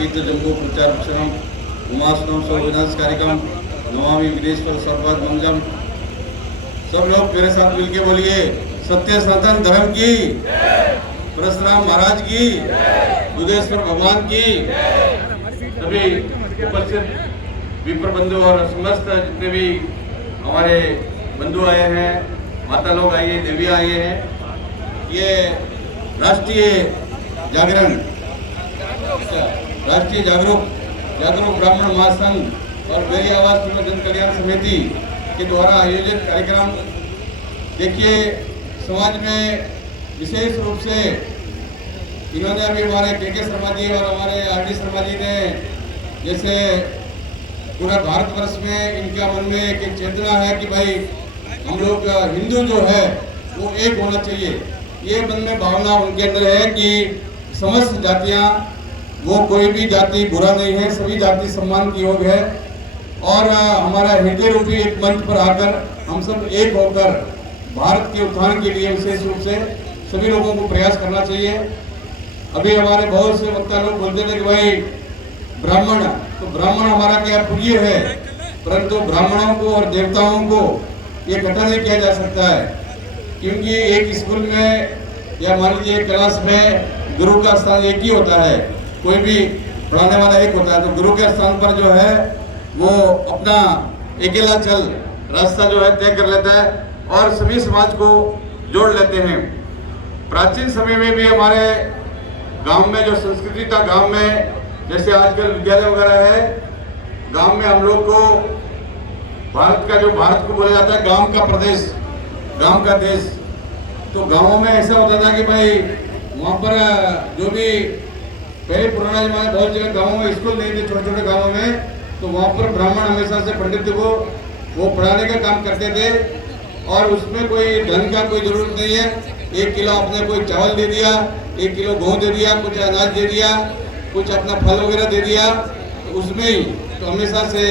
पीत जम्बो प्रचार क्षणम उमास्नम सौ विनाश कार्यक्रम नमामि विघ्नेश्वर सर्वद मंजम। सब लोग मेरे साथ मिलके बोलिए, सत्य सनातन धर्म की, परशुराम महाराज की, बुद्धेश्वर भगवान की। सभी उपस्थित विप्र बंधु और समस्त जितने भी हमारे बंधु आए हैं, माता लोग आए हैं, देवियाँ आई हैं, ये राष्ट्रीय जागरण, राष्ट्रीय जागरूक ब्राह्मण महासंघ और मेरी आवाज सुनो जन कल्याण समिति के द्वारा आयोजित कार्यक्रम। देखिए, समाज में विशेष रूप से इन्होंने अभी हमारे के शर्मा जी और हमारे आर.डी. शर्मा जी ने जैसे पूरा भारतवर्ष में इनका मन में एक चेतना है कि भाई हम लोग हिंदू जो है वो एक होना चाहिए। ये मन में भावना उनके अंदर है कि समस्त जातियां, वो कोई भी जाति बुरा नहीं है, सभी जाति सम्मान की योग्य है। और हमारा हृदय रूपी एक मंच पर आकर हम सब एक होकर भारत के उत्थान के लिए विशेष रूप से सभी लोगों को प्रयास करना चाहिए। अभी हमारे बहुत से वक्ता लोग बोलते थे कि भाई ब्राह्मण, तो ब्राह्मण हमारा क्या प्रिय है, परंतु ब्राह्मणों को और देवताओं को ये इकट्ठा नहीं किया जा सकता है, क्योंकि एक स्कूल में या मान लीजिए क्लास में गुरु का स्थान एक ही होता है, कोई भी पढ़ाने वाला एक होता है। तो गुरु के स्थान पर जो है वो अपना अकेला चल रास्ता जो है तय कर लेता है और सभी समाज को जोड़ लेते हैं। प्राचीन समय में भी हमारे गांव में जो संस्कृति था, गांव में जैसे आजकल विद्यालय वगैरह है, गांव में हम लोग को भारत का जो भारत को बोला जाता है गांव का प्रदेश, गांव का देश। तो गांवों में ऐसा होता था कि भाई वहाँ पर जो भी पहले पुराना जमाना बहुत जगह गाँवों में स्कूल नहीं थे, छोटे छोटे गाँवों में, तो वहाँ पर ब्राह्मण हमेशा से पंडित को वो पढ़ाने का काम करते थे और उसमें कोई धन का कोई जरूरत नहीं है। 1 किलो आपने कोई चावल दे दिया, 1 किलो गेहूँ दे दिया, कुछ अनाज दे दिया, कुछ अपना फल वगैरह दे दिया, तो उसमें ही तो हमेशा से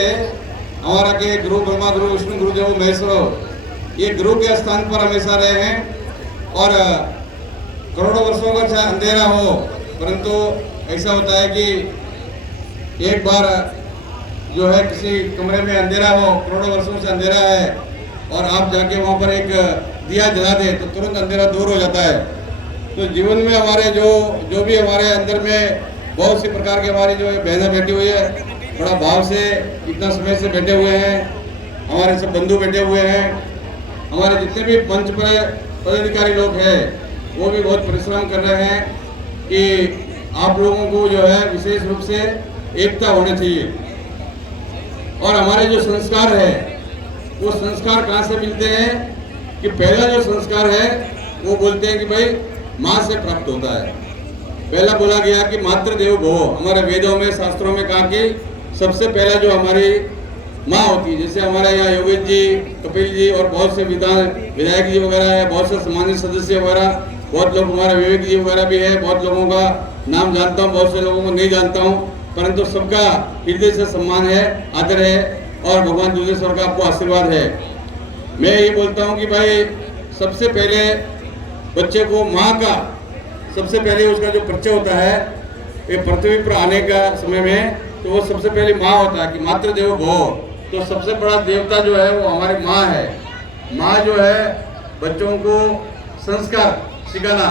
हमारा के गुरु ब्रह्मा, गुरु विष्णु, गुरुदेव महेश्वर, ये गुरु के स्थान पर हमेशा रहे हैं। और करोड़ों वर्षों का चाहे अंधेरा हो, परंतु ऐसा होता है कि एक बार जो है किसी कमरे में अंधेरा हो, करोड़ों वर्षों से अंधेरा है, और आप जाके वहाँ पर एक दिया जला दे तो तुरंत अंधेरा दूर हो जाता है। तो जीवन में हमारे जो भी हमारे अंदर में बहुत सी प्रकार के हमारी जो है बहनें बैठी हुई है, बड़ा भाव से इतना समय से बैठे हुए हैं, हमारे सब बंधु बैठे हुए हैं, हमारे जितने भी मंच पर पदाधिकारी लोग हैं वो भी बहुत परिश्रम कर रहे हैं कि आप लोगों को जो है विशेष रूप से एकता होनी चाहिए। और हमारे जो संस्कार है वो संस्कार कहाँ से मिलते हैं कि पहला जो संस्कार है वो बोलते हैं कि भाई माँ से प्राप्त होता है। पहला बोला गया कि मातृ देवो भव, हमारे वेदों में शास्त्रों में कहा कि सबसे पहला जो हमारी माँ होती है, जैसे हमारे यहाँ योगेश जी, कपिल जी और बहुत से विधायक जी वगैरह है, बहुत से सम्मानित सदस्य वगैरह, बहुत लोग हमारे विवेक जी वगैरह भी है, बहुत लोगों का नाम जानता हूँ, बहुत से लोगों को नहीं जानता हूँ, परंतु सबका हृदय से सम्मान है, आदर है और भगवान दुर्गेश्वर का आपको आशीर्वाद है। मैं ये बोलता हूँ कि भाई सबसे पहले बच्चे को माँ का सबसे पहले उसका जो परिचय होता है ये पृथ्वी पर आने का समय में, तो वो सबसे पहले माँ होता है कि मातृ देवो भव। तो सबसे बड़ा देवता जो है वो हमारी माँ है। माँ जो है बच्चों को संस्कार सिखाना,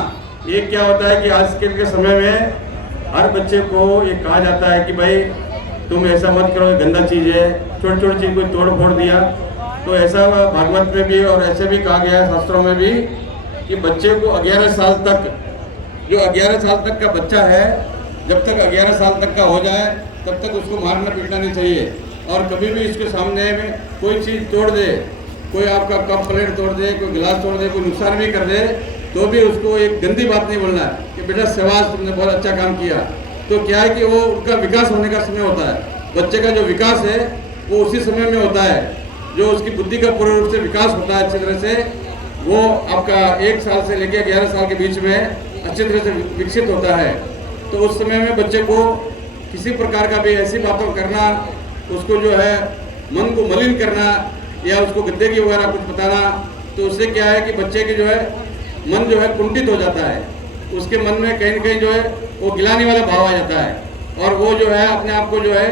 ये क्या होता है कि आजकल के समय में हर बच्चे को ये कहा जाता है कि भाई तुम ऐसा मत करो, गंदा चीज़ है, छोटी छोटी चीज़ कोई तोड़ फोड़ दिया। तो ऐसा भागवत में भी और ऐसे भी कहा गया है शास्त्रों में भी कि बच्चे को 11 साल तक, जो 11 साल तक का बच्चा है, जब तक 11 साल तक का हो जाए तब तक उसको मारना पीटना नहीं चाहिए। और कभी भी इसके सामने में कोई चीज़ तोड़ दे, कोई आपका कप प्लेट तोड़ दे, कोई गिलास तोड़ दे, कोई नुकसान भी कर दे, तो भी उसको एक गंदी बात नहीं बोलना है कि बेटा शाबाश तुमने बहुत अच्छा काम किया। तो क्या है कि वो उनका विकास होने का समय होता है। बच्चे का जो विकास है वो उसी समय में होता है, जो उसकी बुद्धि का पूर्ण रूप से विकास होता है अच्छी तरह से, वो आपका 1 साल से लेकर 11 साल के बीच में अच्छी तरह से विकसित होता है। तो उस समय में बच्चे को किसी प्रकार का भी ऐसी बातों करना, उसको जो है मन को मलिन करना या उसको गंदगी की वगैरह कुछ बताना, तो उससे क्या है कि बच्चे के जो है मन जो है कुंठित हो जाता है, उसके मन में कहीं न कहीं जो है वो गिलाने वाला भाव आ जाता है। और वो जो है अपने आप को जो है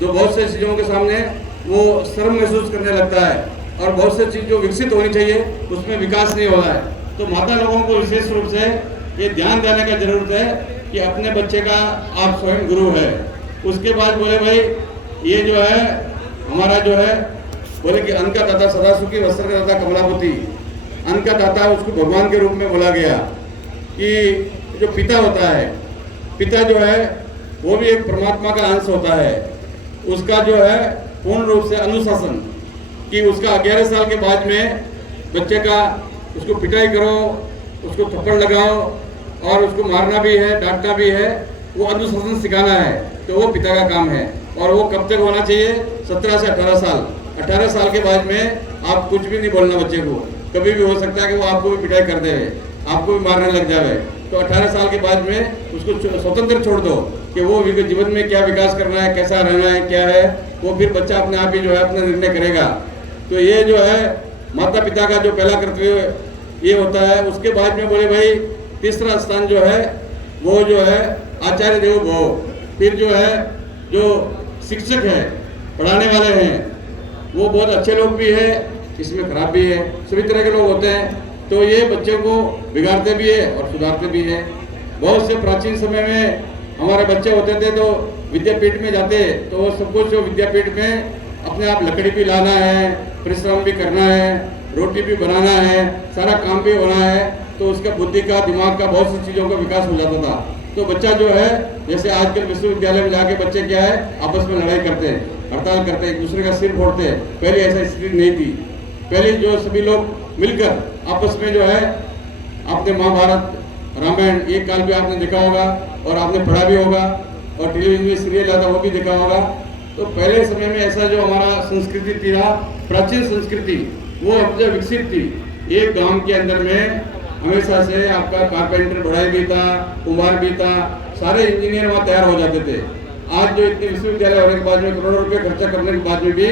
जो बहुत से चीज़ों के सामने वो शर्म महसूस करने लगता है और बहुत से चीज़ जो विकसित होनी चाहिए उसमें विकास नहीं हो रहा है। तो माता लोगों को विशेष रूप से ये ध्यान देने का जरूरत है कि अपने बच्चे का आप स्वयं गुरु है। उसके बाद बोले भाई ये जो है हमारा जो है बोले कि अन्न का दाता सदा सुखी वस्त्र का दाता कमलापति। अन्न का दाता उसको भगवान के रूप में बोला गया कि जो पिता होता है, पिता जो है वो भी एक परमात्मा का अंश होता है। उसका जो है पूर्ण रूप से अनुशासन कि उसका 11 साल के बाद में बच्चे का उसको पिटाई करो, उसको थप्पड़ लगाओ और उसको मारना भी है, डांटना भी है, वो अनुशासन सिखाना है। तो वो पिता का काम है। और वो कब तक होना चाहिए? 17 से 18 साल। 18 साल के बाद में आप कुछ भी नहीं बोलना बच्चे को। कभी भी हो सकता है कि वो आपको भी पिटाई कर दे, आपको भी मारने लग जाए। तो 18 साल के बाद में उसको स्वतंत्र छोड़ दो कि वो जीवन में क्या विकास करना है, कैसा रहना है, क्या है, वो फिर बच्चा अपने आप ही जो है अपना निर्णय करेगा। तो ये जो है माता पिता का जो पहला कर्तव्य ये होता है। उसके बाद में बोले भाई तीसरा स्थान जो है वो जो है आचार्य देवो भव। फिर जो है जो शिक्षक है, पढ़ाने वाले हैं, वो बहुत अच्छे लोग भी हैं, इसमें खराब भी है, सभी तरह के लोग होते हैं। तो ये बच्चे को बिगाड़ते भी है और सुधारते भी है। बहुत से प्राचीन समय में हमारे बच्चे होते थे तो विद्यापीठ में जाते तो वो सब कुछ विद्यापीठ में अपने आप लकड़ी भी लाना है, परिश्रम भी करना है, रोटी भी बनाना है, सारा काम भी होना है। तो उसका बुद्धि का, दिमाग का, बहुत सी चीज़ों का विकास हो जाता था। तो बच्चा जो है जैसे आजकल विश्वविद्यालय में जाके बच्चे क्या है आपस में लड़ाई करते हैं, हड़ताल करते हैं, एक दूसरे का सिर फोड़ते हैं। पहले ऐसा स्थिति नहीं थी। पहले जो सभी लोग मिलकर आपस में जो है आपने महाभारत, रामायण, ये काल भी आपने देखा होगा और आपने पढ़ा भी होगा और टेलीविजन में सीरियल आता वो भी देखा होगा। तो पहले समय में ऐसा जो हमारा संस्कृति थी, प्राचीन संस्कृति, वो अपने विकसित थी। एक गांव के अंदर में हमेशा से आपका कारपेंटर बढ़ाई भी था, कुम्हार भी था, सारे इंजीनियर वहाँ तैयार हो जाते थे। आज जो इतने विश्वविद्यालय होने के बाद में करोड़ों रुपए खर्चा करने के बाद में भी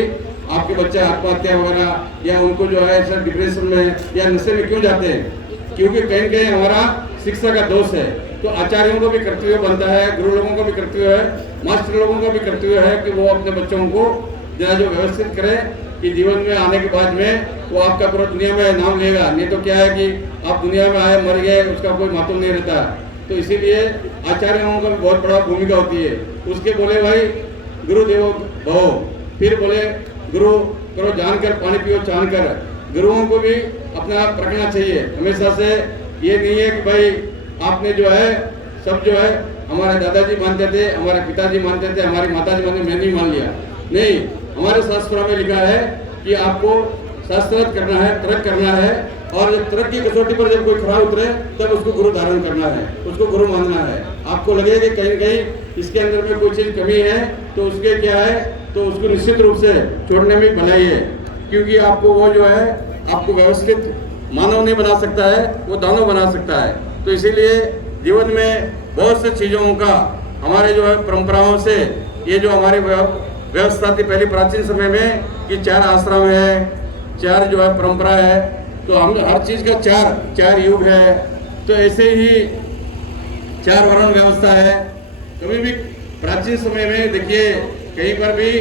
आपके बच्चे आत्महत्या वगैरह या उनको जो है ऐसा डिप्रेशन में या नशे में क्यों जाते हैं? क्योंकि कहीं न कहीं हमारा शिक्षा का दोष है। तो आचार्यों को भी कर्तव्य बनता है, गुरु लोगों को भी कर्तव्य है, मास्टर लोगों को भी कर्तव्य है कि वो अपने बच्चों को जो व्यवस्थित करें कि जीवन में आने के बाद में वो आपका पूरा दुनिया में नाम लेगा। नहीं तो क्या है कि आप दुनिया में आए, मर गए, उसका कोई मातूम नहीं रहता। तो इसीलिए आचार्यों का भी बहुत बड़ा भूमिका होती है। उसके बोले भाई गुरुदेवो भव। फिर बोले गुरु करो जानकर, पानी पियो जानकर। गुरुओं को भी अपना आप रखना चाहिए हमेशा से। ये नहीं है कि भाई आपने जो है सब जो है हमारे दादाजी मानते थे, हमारे पिताजी मानते थे, हमारी माताजी मानते, मैं नहीं मान लिया। नहीं, हमारे शास्त्रों में लिखा है कि आपको शास्त्रार्थ करना है, तर्क करना है और जब तर्क की कसौटी पर जब कोई खरा उतरे तब उसको गुरु धारण करना है, उसको गुरु मानना है। आपको लगे कि कहीं कहीं इसके अंदर में कोई चीज़ कमी है तो उसके क्या है तो उसको निश्चित रूप से छोड़ने में भलाई है। क्योंकि आपको वो जो है आपको व्यवस्थित मानव नहीं बना सकता है, वो दानव बना सकता है। तो इसीलिए जीवन में बहुत से चीज़ों का हमारे जो है परंपराओं से ये जो हमारी व्यवस्था थी पहले प्राचीन समय में कि 4 आश्रम है, 4 जो है परंपरा है, तो हम हर चीज़ का 4 युग है। तो ऐसे ही 4 वर्ण व्यवस्था है। कभी भी प्राचीन समय में देखिए कहीं पर भी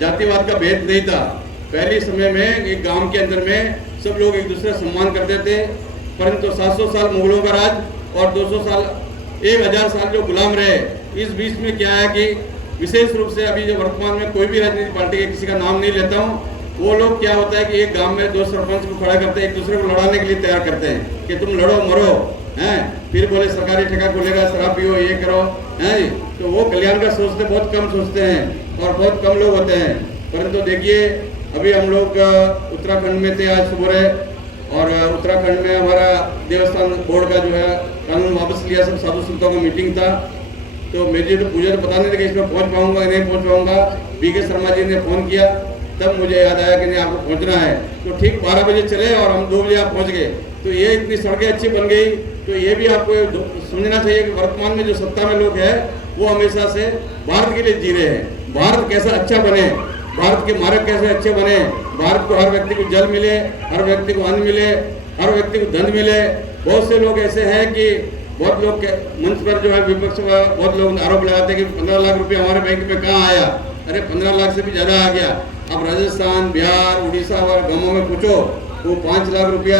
जातिवाद का भेद नहीं था। पहले समय में एक गांव के अंदर में सब लोग एक दूसरे का सम्मान करते थे। परंतु 700 साल मुगलों का राज और 200 साल 1000 साल जो गुलाम रहे, इस बीच में क्या है कि विशेष रूप से अभी जो वर्तमान में कोई भी राजनीतिक पार्टी के किसी का नाम नहीं लेता हूँ, वो लोग क्या होता है कि एक गांव में 2 सरपंच को खड़ा करते हैं, एक दूसरे को लड़ाने के लिए तैयार करते हैं कि तुम लड़ो मरो हैं। फिर बोले सरकारी ठेका खुलेगा, शराब पियो, ये करो हैं। तो वो कल्याण का सोचते बहुत कम सोचते हैं और बहुत कम लोग होते हैं। परंतु देखिए अभी हम लोग उत्तराखंड में थे आज सुबह, और उत्तराखंड में हमारा देवस्थान बोर्ड का जो है कानून वापस लिया, सब साधु संतों का मीटिंग था। तो मुझे तो पता नहीं था कि इसमें पहुंच पाऊंगा नहीं पहुंच पाऊंगा। बीके शर्मा जी ने फ़ोन किया, तब मुझे याद आया कि नहीं आपको पहुंचना है। तो ठीक 12 बजे चले और हम 2 बजे आप पहुंच गए। तो ये इतनी सड़कें अच्छी बन गई। तो ये भी आपको समझना चाहिए कि वर्तमान में जो सत्ता में लोग हैं वो हमेशा से भारत के लिए जी रहे हैं। भारत कैसा अच्छा बने, भारत के मार्ग कैसे अच्छे बने, भारत को हर व्यक्ति को जल मिले, हर व्यक्ति को अन्न मिले, हर व्यक्ति को धन मिले। बहुत से लोग ऐसे हैं कि बहुत लोग मंच पर जो है विपक्ष में बहुत लोग आरोप लगाते हैं कि 15 लाख रुपए हमारे बैंक में कहाँ आया। अरे 15 लाख से भी ज़्यादा आ गया। अब राजस्थान, बिहार, उड़ीसा और गाँवों में पूछो, वो 5 लाख रुपया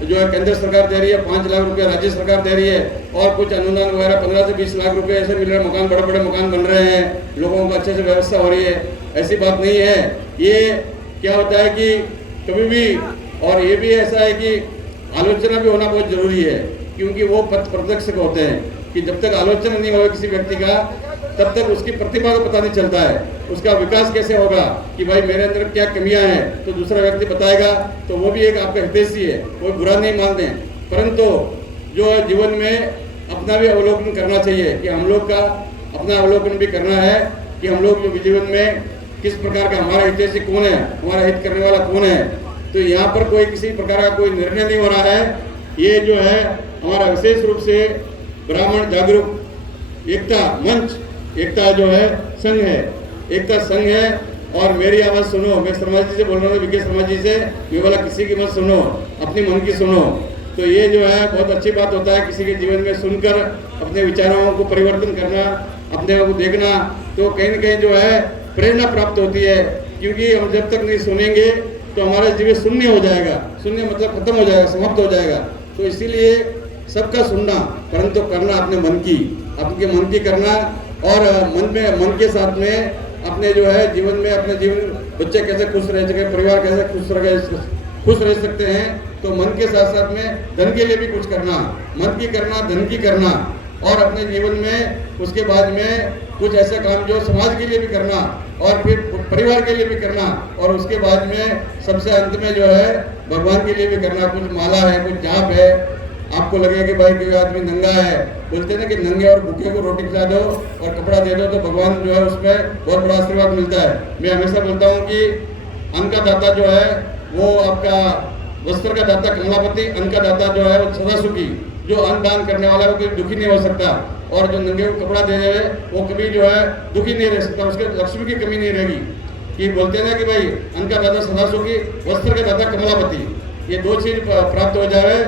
जो है केंद्र सरकार दे रही है, 5 लाख रुपया राज्य सरकार दे रही है, और कुछ अनुदान वगैरह 15 से 20 लाख रुपए ऐसे मिल रहे हैं। मकान, बड़े बड़े मकान बन रहे हैं, लोगों को अच्छे से व्यवस्था हो रही है। ऐसी बात नहीं है। ये क्या होता है कि कभी भी, और ये भी ऐसा है कि आलोचना भी होना बहुत जरूरी है, क्योंकि वो पथ प्रदर्शक होते हैं कि जब तक आलोचना नहीं होगा किसी व्यक्ति का, तब तक उसकी प्रतिभा का पता नहीं चलता है। उसका विकास कैसे होगा कि भाई मेरे अंदर क्या कमियां हैं, तो दूसरा व्यक्ति बताएगा, तो वो भी एक आपका हितैषी है, कोई बुरा नहीं मानते हैं। परंतु जो जीवन में अपना भी अवलोकन करना चाहिए कि हम लोग का अपना अवलोकन भी करना है कि हम लोग जो जीवन में किस प्रकार का, हमारा हितैषी कौन है, हमारा हित करने वाला कौन है। तो यहाँ पर कोई किसी प्रकार का कोई निर्णय नहीं हो रहा है। ये जो है हमारा विशेष रूप से ब्राह्मण जागरूक एकता मंच, एकता जो है संघ है, एकता संघ है। और मेरी आवाज़ सुनो, मैं शर्मा जी से बोल रहा हूँ, विकेश शर्मा जी से, ये वाला किसी की मत सुनो, अपनी मन की सुनो। तो ये जो है बहुत अच्छी बात होता है किसी के जीवन में सुनकर अपने विचारों को परिवर्तन करना, अपने को देखना, तो कहीं न कहीं जो है प्रेरणा प्राप्त होती है। क्योंकि हम जब तक नहीं सुनेंगे तो हमारा जीवन शून्य हो जाएगा, शून्य मतलब खत्म हो जाएगा, समाप्त हो जाएगा। तो इसीलिए सबका सुनना, परंतु करना अपने मन की करना, और मन के साथ में अपने जो है जीवन में, अपने जीवन, बच्चे कैसे खुश रह सके, परिवार कैसे खुश रह सकते हैं, तो मन के साथ साथ में धन के लिए भी कुछ करना, मन की करना, धन की करना, और अपने जीवन में उसके बाद में कुछ ऐसे काम जो समाज के लिए भी करना, और फिर परिवार के लिए भी करना, और उसके बाद में सबसे अंत में जो है भगवान के लिए भी करना। कुछ माला है, कुछ जाप है। आपको लगेगा कि भाई कोई आदमी नंगा है, बोलते हैं ना कि नंगे और भूखे को रोटी खिला दो और कपड़ा दे दो तो भगवान जो है उसमें बहुत बड़ा आशीर्वाद मिलता है। मैं हमेशा बोलता हूँ कि अन्न का दाता जो है वो आपका, वस्त्र का दाता कमलापति, अन्न का दाता जो है वो सदा सुखी। जो अन्न दान करने वाला है वो कोई दुखी नहीं हो सकता, और जो नंगे को कपड़ा दे रहे वो कभी जो है दुखी नहीं रह सकता, उसके लक्ष्मी की कमी नहीं रहेगी। कि बोलते हैं ना कि भाई अन्न का दाता सदा सुखी, वस्त्र का दाता कमलापति। ये दो चीज प्राप्त हो जाए,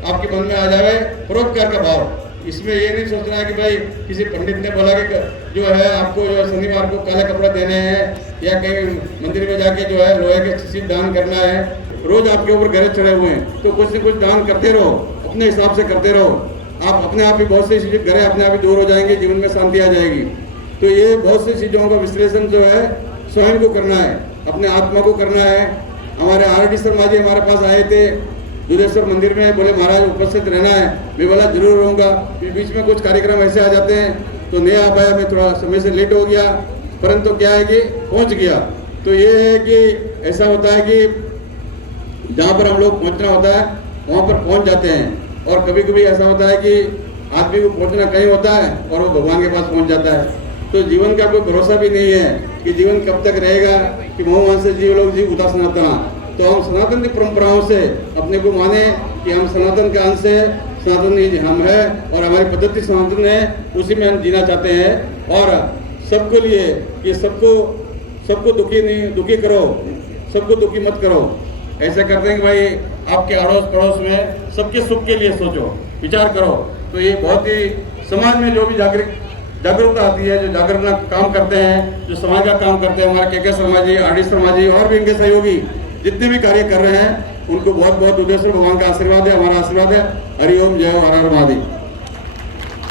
आपके मन में आ जाए परोपकार का भाव। इसमें ये नहीं सोचना है कि भाई किसी पंडित ने बोला कि जो है आपको जो है शनिवार को काले कपड़े देने हैं, या कहीं मंदिर में जाके जो है लोहे के चीज दान करना है। रोज आपके ऊपर गरज चढ़े हुए हैं, तो कुछ न कुछ दान करते रहो, अपने हिसाब से करते रहो। आप अपने आप ही बहुत सी चीज़ें घरें अपने आप ही दूर हो जाएंगे, जीवन में शांति आ जाएगी। तो ये बहुत सी चीज़ों का विश्लेषण जो है स्वयं को करना है, अपने आत्मा को करना है। हमारे आर.डी. शर्मा जी हमारे पास आए थे दुधेश्वर मंदिर में, बोले महाराज उपस्थित रहना है। मैं बोला जरूर रहूँगा। फिर बीच में कुछ कार्यक्रम ऐसे आ जाते हैं तो नहीं आ पाया, मैं थोड़ा समय से लेट हो गया, परंतु क्या है कि पहुँच गया। तो ये है कि ऐसा होता है कि जहाँ पर हम लोग पहुँचना होता है वहाँ पर पहुँच जाते हैं, और कभी कभी ऐसा होता है कि आदमी को पहुँचना कहीं होता है और वो भगवान के पास पहुँच जाता है। तो जीवन का कोई भरोसा भी नहीं है कि जीवन कब तक रहेगा, कि मोहमान से जीव लोग जीव उता सनातना। तो हम सनातन की परंपराओं से अपने को माने कि हम सनातन का अंश है, सनातन ही हम है, और हमारी पद्धति सनातन है, उसी में हम जीना चाहते हैं। और सबके लिए कि सबको दुखी करो, सबको दुखी मत करो। ऐसा करते हैं कि भाई आपके अड़ोस पड़ोस में सबके सुख के लिए सोचो, विचार करो। तो ये बहुत ही समाज में जो भी जागरूकता आती है, जो जागरूकता काम करते हैं, जो समाज का काम करते हैं, हमारे के शर्मा जी, आर.डी. शर्मा जी और भी इनके सहयोगी जितने भी कार्य कर रहे हैं, उनको बहुत बहुत दुधेश्वर भगवान का आशीर्वाद है, हमारा आशीर्वाद है। हरिओम, जय हर हर महादेव।